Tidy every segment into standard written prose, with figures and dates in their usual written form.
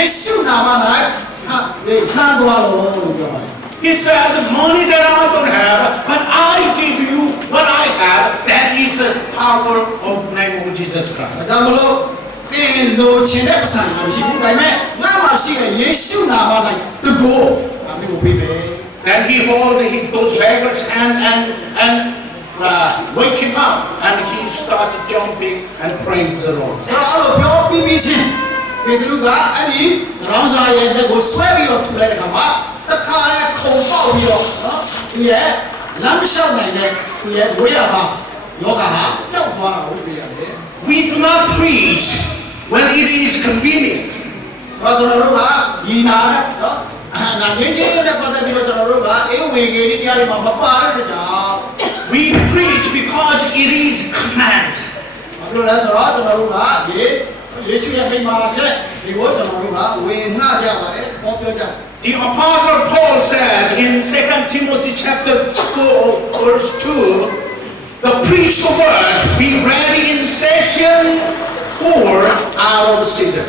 Yesu nama He says, the money that I don't have, but I give you what I have. That is the power of the name of Jesus Christ. And he hold those beggars and wake him up, and he started jumping and praying to the Lord. We do not preach when it is convenient. We preach because it is command. The Apostle Paul said in 2 Timothy chapter 4 verse 2, the preach the word, be ready in season or out of season.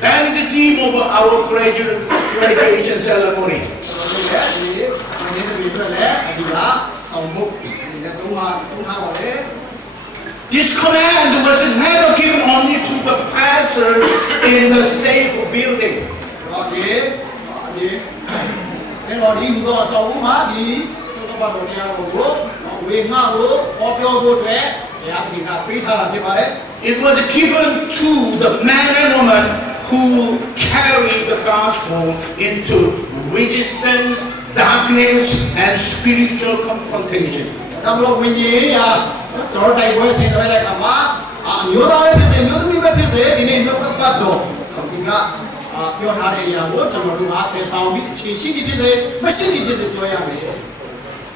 That is the theme of our graduation ceremony. This command was never given only to the pastors in the safe building. It was given to the man and woman who carried the gospel into resistance, darkness, and spiritual confrontation.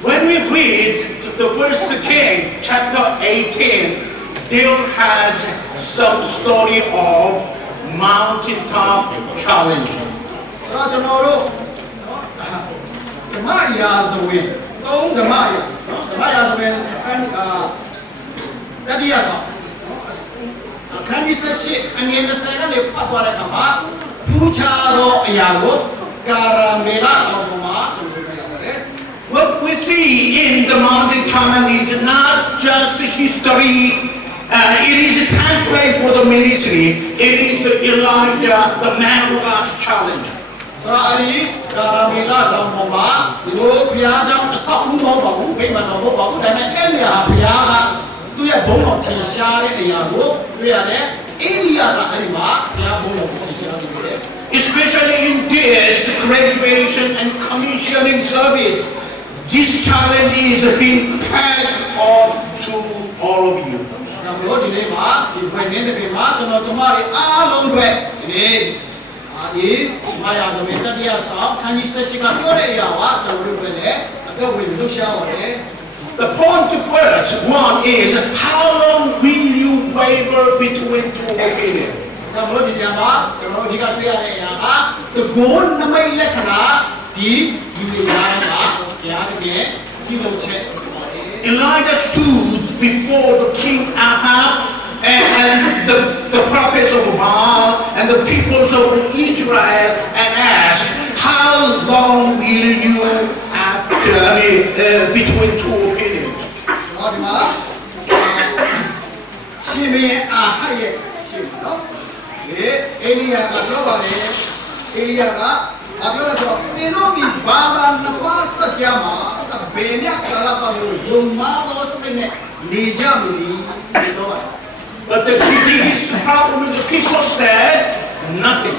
When we read the First King, chapter 18, there has some story of mountaintop challenge. What we see in the mountain challenge is not just history. It is a template for the ministry. It is the Elijah, the man of God's challenge. Especially in this graduation and commissioning service, this challenge is being passed on to all of you. The point to verse 1 is, how long will you waver between two opinions? Elijah stood before the king Ahab and the prophets of Baal and the peoples of Israel and asked, how long will you between two opinions? But the biggest problem with the people said nothing.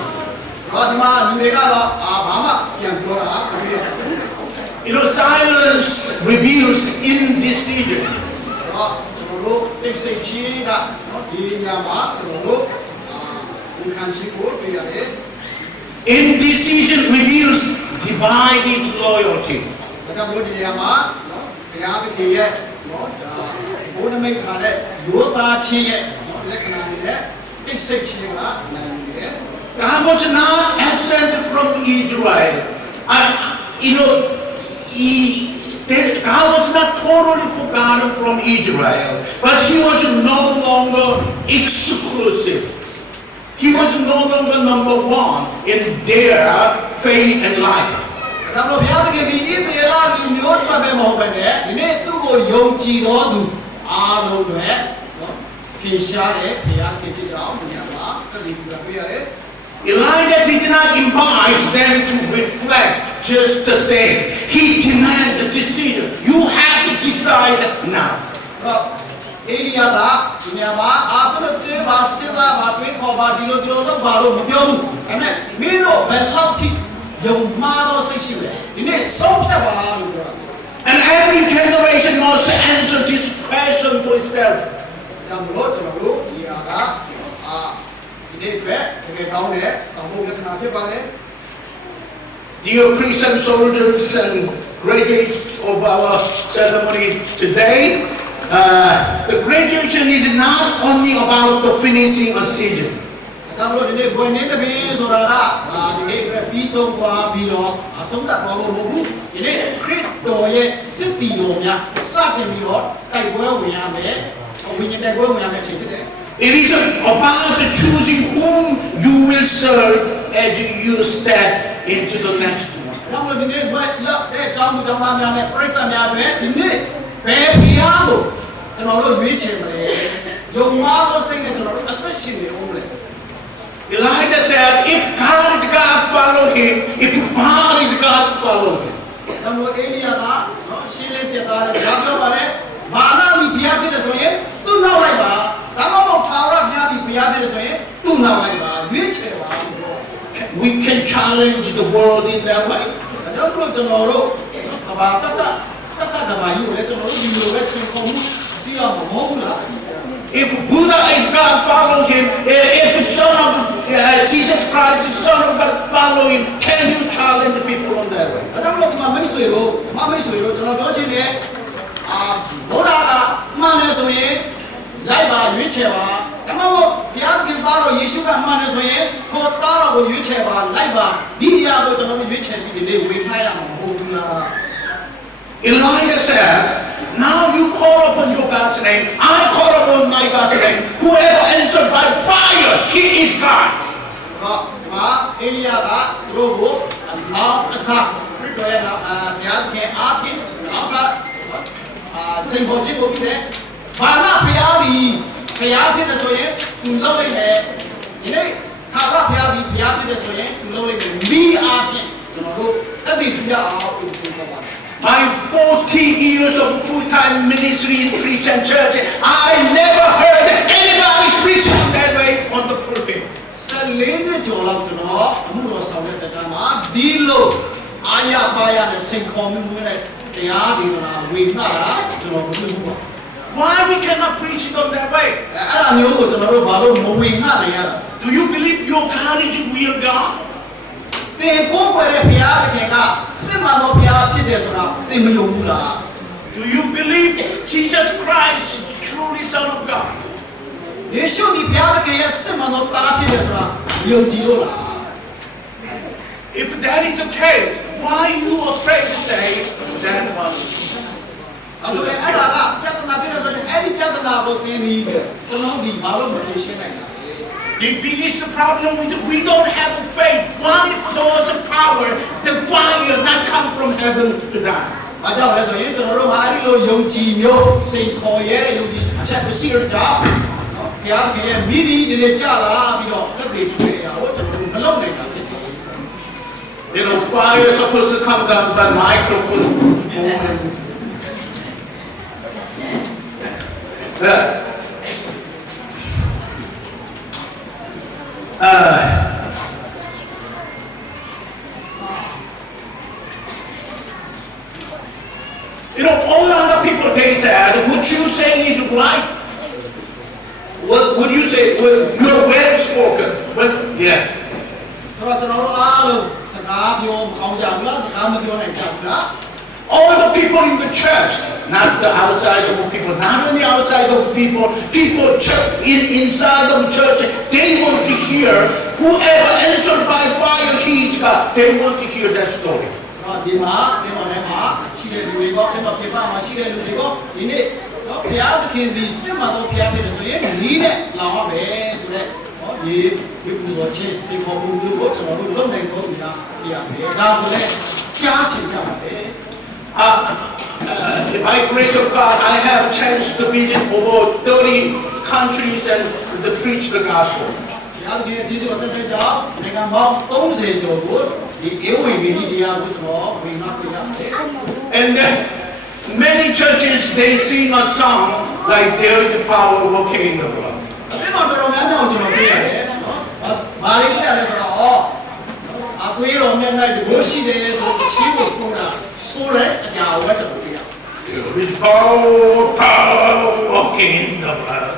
Silence reveals indecision. Indecision reveals divided loyalty. ဒါကြောင့်မလို့ဒီနေရာမှာနော်ဘုရားသခင်ရဲ့နော်ဒါဘုန်းနမိတ်ခါတဲ့ယောသားချင်းရဲ့နော်လက္ခဏာတွေနဲ့တိတ်ဆိတ်ခြင်းကနိုင်နေတယ် God was not absent from Israel. God was not totally forgotten from Israel, but he was no longer exclusive. He was no longer number one in their faith and life. ဒါလို့ဘုရားသခင်ဒီဣသရေလလူမျိုးတွေပဲမဟုတ်ပဲနဲ့ဒီနေ့သူ့ကိုယုံကြည်တော်သူအားလုံးတွေနော်ထင်ရှားတဲ့ဘုရားသခင်ဖြစ်ကြောင်းဒီနေရာမှာသက်သေပြုတာတွေ့ရတယ် Elijah did not invite them to reflect just the day. He demanded a decision. You have to decide now. တော့အေလီယာကဒီနေရာမှာအာဖရတေဘာစဉ်းစားပါတွေးခေါ်ပါဒီလိုလုပ်ပါလို့မပြောဘူးဒါပေမဲ့မင်းတို့ဘယ်လောက်ထိယုံမှားတော့စိတ်ရှိလဲဒီနေ့ဆုံးဖြတ်ပါလို့ပြောတာ And every generation must answer this question for itself. ဒါမလို့ကျွန်တော်တို့ဒီဟာကဒီနေ့ပဲတကယ်ကောင်းတဲ့ဆောင်ဖို့လက္ခဏာဖြစ်ပါတယ် Dear Christian soldiers and graduates of our ceremony today, the graduation is not only about the finishing a season. ဒါမလို့ဒီနေ့ဘွယ်နေတပင်းဆိုတာကဒီနေ့ပဲပြီးဆုံးသွားပြီးတော့အဆုံးသတ်သွားလို့မဟုတ်ဘူးဒီနေ့ခရစ်တော်ရဲ့စစ်တီတော်များစတင်ပြီးတော့တိုက်ပွဲဝင်ရမယ်ဝိညာဉ်တိုက်ပွဲဝင်ရမယ်ချိန်ဖြစ်တယ် It is about the choosing whom you will serve as you step into the next one. ဒါမှမဟုတ်ဒီနေ့ဘယ်ရောက်တဲ့အကြောင်းဒီကြောင်းသားများနဲ့ပြိဿများတွေဒီနေ့ဘယ်ဖျားကိုကျွန်တော်တို့ရွေးချယ်မလဲယုံမှားသောစိတ်နဲ့ကျွန်တော်တို့အသက်ရှင်နေအောင်မလဲ Elijah said, if God is God, follow him. If Baal is God, follow him. ဒါမှမဟုတ်အေလီယာကနော်ရှင်းလင်းပြတာလေဒါပြောပါလေဘာလာပြီးဘုရားဖြစ်တယ်ဆိုရင်သူ့နောက်လိုက်ပါဒါမှမဟုတ်ထာဝရဘုရားဒီဘုရားဖြစ်တယ်ဆိုရင်သူ့နောက်လိုက်ပါရွေးချယ်ပါလို့ပြော We can challenge the world in that way. ဒါကြောင့်မလို့ကျွန်တော်တို့ကဘာတတ်ကဘာယူလေကျွန်တော်တို့ဒီလိုပဲစင်ကုန်မှုပြီးအောင်မဟုတ်ဘူးလား If Buddha is God, follow him. If the Son of Jesus Christ is Son of God, follow him. Can you challenge the people on that way? ဒါကြောင့်မလို့ဒီမှာမိတ်ဆွေတို့ကျွန်တော်ပြောချင်တယ်ဘုရားကမှန်တယ်ဆိုရင်လိုက်ပါရွေးချယ်ပါဒါမှမဟုတ်ဘုရားသခင်သားတော်ယေရှုကမှန်တယ်ဆိုရင်ဟောသားတော်ကိုရွေးချယ်ပါလိုက်ပါဒီအရာကိုကျွန်တော်တို့ရွေးချယ်ပြီးဒီနေ့ဝေငှရမှာမဟုတ်ဘူးလား Elijah said, now you call upon your God's name. I call upon my God's name. Whoever answers by fire, he is God. တော့ဒီမှာအေလီယာကသူတို့ကိုလောင်းအစားခရစ်တော်ရဲ့ဘုရားသခင်အားဖြင့်လောင်းစားစိန်ခေါ်ခြင်းကိုပြီးတယ်ဘာနာဘုရားသည်ဘုရားဖြစ်တယ်ဆိုရင်သူလုပ်လိုက်မယ်ဒီနေ့ဟာကဘုရားသည်ဘုရားဖြစ်တယ်ဆိုရင်သူလုပ်လိုက်မယ်မိအားဖြင့်ကျွန်တော်တို့အတ္တိထရအောင်ပြုစုပါပါ My 40 years of full-time ministry in Christian church, I never heard anybody preaching that way on the pulpit. ဆက်လေးနဲ့ကြော်လောက်ကျွန်တော်အမှုတော်ဆောင်တဲ့တရားမှာဒီလိုအာရပါရနဲ့စိန်ခေါ်မှုမျိုးနဲ့တရားဒေသနာဝေငှတာကျွန်တော်မလုပ်ဘူးပါ Why we cannot preach it on that way? အဲ့ဒါမျိုးကိုကျွန်တော်တို့ဘာလို့မဝေငှနိုင်ရတာ Do you believe your God is a real God? တင်ကိုယ်ွယ်တဲ့ဘုရားသခင်ကစစ်မှန်သောဘုရားဖြစ်တယ်ဆိုတာသင်မယုံဘူးလား Do you believe Jesus Christ is truly Son of God? ယေရှုဒီဘုရားသခင်ရဲ့စစ်မှန်သောသားဖြစ်တယ်ဆိုတာယုံကြည်လို့လား If that is the case, why are you afraid to say that was? အဲ့ဒါကပြဿနာဖြစ်တယ်ဆိုရင်အဲ့ဒီပြဿနာကိုသင်ပြီးကျွန်တော်ဒီဘာလို့မဖြေရှင်းနိုင်လဲ The biggest problem is we don't have faith. Why would all the power, the fire not come from heaven to die? ဘာကြောင့်လဲဆိုရင်ကျွန်တော်တို့ဟာအဲ့ဒီလိုယုံကြည်မျိုးစိတ်ခေါ်ရဲတဲ့ယုံကြည်အချက်မရှိတော့ကြောင့်ဘုရားသခင်ရဲ့မိဒီဒီနေ့ကြာလာပြီးတော့လက်တွေထွေးရအောင်ကျွန်တော်တို့မလုပ်နိုင်တာဖြစ်တယ် You know, fire is supposed to come down by microphone. You know, all other people, they said, what you say is right. What would you say? Well, you're well spoken. Well, yes. ဆိုတော့ကျွန်တော်တို့အားလုံးစကာ ကားပြောမကောင်းကြဘူးလားစကားမပြောနိုင်ကြဘူးလား All the people in the church, not the outside of the people, not only outside of the people, people inside of the church, they want to hear whoever answered by fire, they want to hear that story. ဆိုတော့ဒီမှာဒီမှာလည်းမှာရှိတဲ့လူတွေကဒီမှာပြပမှာရှိတဲ့လူတွေကဒီနေ့နော်ဘုရားသခင်ဒီစစ်မှန်သောဘုရားဖြစ်တယ်ဆိုရင်နီးနဲ့လောင်ရမယ်ဆိုတဲ့နော်ဒီပူဇော်ခြင်းစေခေါ်မှုမျိုးကိုကျွန်တော်တို့လုပ်နိုင်တော့ဘုရားပြရမယ်ဒါကိုလည်းကြားချင်ကြပါတယ် By grace of God, I have a chance to visit over 30 countries and to preach the gospel. ဘုရားသခင်ရဲ့ကျေးဇူးတော်တက်တဲ့ကြောင့်နိုင်ငံပေါင်း30ကျော်ကိုဒီဧဝံဂေလိတရားကိုကျွန်တော်ဝင်လာပြရမယ် And then many churches, they sing a song like there is power working in the blood. အဲ့တော့တော်တော်များများကျွန်တော်တွေ့ရတယ်နော်။ဘာလို့လဲဆိုတော့အသွေးတော်မြတ်၌ဒီလိုရှိတယ်ဆိုတော့ချင်းကိုဆိုတဲ့အကြာဝတ်ကျွန်တော်တွေ့ရတယ် There is power working in the blood.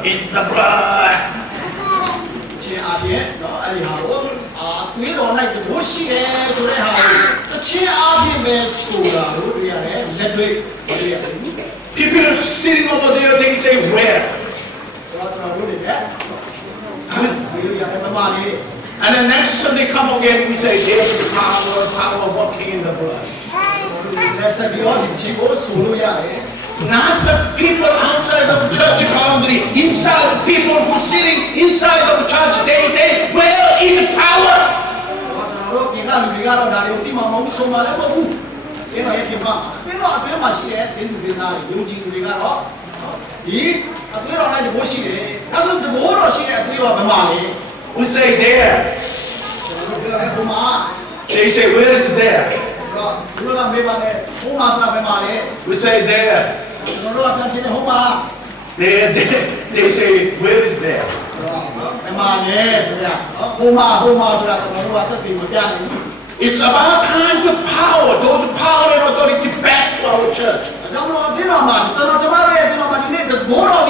ချင်းအပြင်နော်အဲ့ဒီဟာကိုအသွေးတော်၌ဒီလိုရှိတယ်ဆိုတဲ့ဟာကိုတချင်းအပြင်ပဲဆိုတာကိုတွေ့ရတယ်လက်တွေ့တွေ့ရတယ် People sitting over there, they say, where? ဆိုတော့ကျွန်တော်တို့တွေလည်းဒီလိုရတယ်မမလေး And the next Sunday come again, we say, there is power working in the blood. လက်ဆက်ပြီးတော့ဒီချင်းကိုဆိုလို့ရတယ် Not the people outside of the church boundary, inside the people who are sitting inside of the church, they say, where is the power? ကျွန်တော်တို့ပြင်ကလူတွေကတော့ဒါတွေကိုတိမမအောင်ဆုံးမလည်းမဟုတ်ဘူး။ဒီတော့ရဲ့ပြင်မှာအတွင်းမှာရှိတဲ့ဒင်းသူဒင်းသားတွေယုံကြည်သူတွေကတော့ဒီအတွင်းတော်နဲ့တဘိုးရှိတယ်။ဒါဆိုတဘိုးတော်ရှိတဲ့အအတွင်းတော်ဘယ်မှာလဲ We say there. ။ကျွန်တော်တို့ပြောတယ်ဟိုမှာ They say, where is there? ဆိုတော့ဘုရားကမေးပါလေဟိုမှာဆိုတာဘယ်မှာလဲ We say there. ။ကျွန်တော်တို့ကပြန်ဖြစ်တယ်ဟိုမှာ They say, where is there? ဆိုတော့ဘယ်မှာလဲဆိုရဟိုမှာဆိုတာကျွန်တော်တို့ကသက်သေမပြနိုင်ဘူး It's about time the power, those power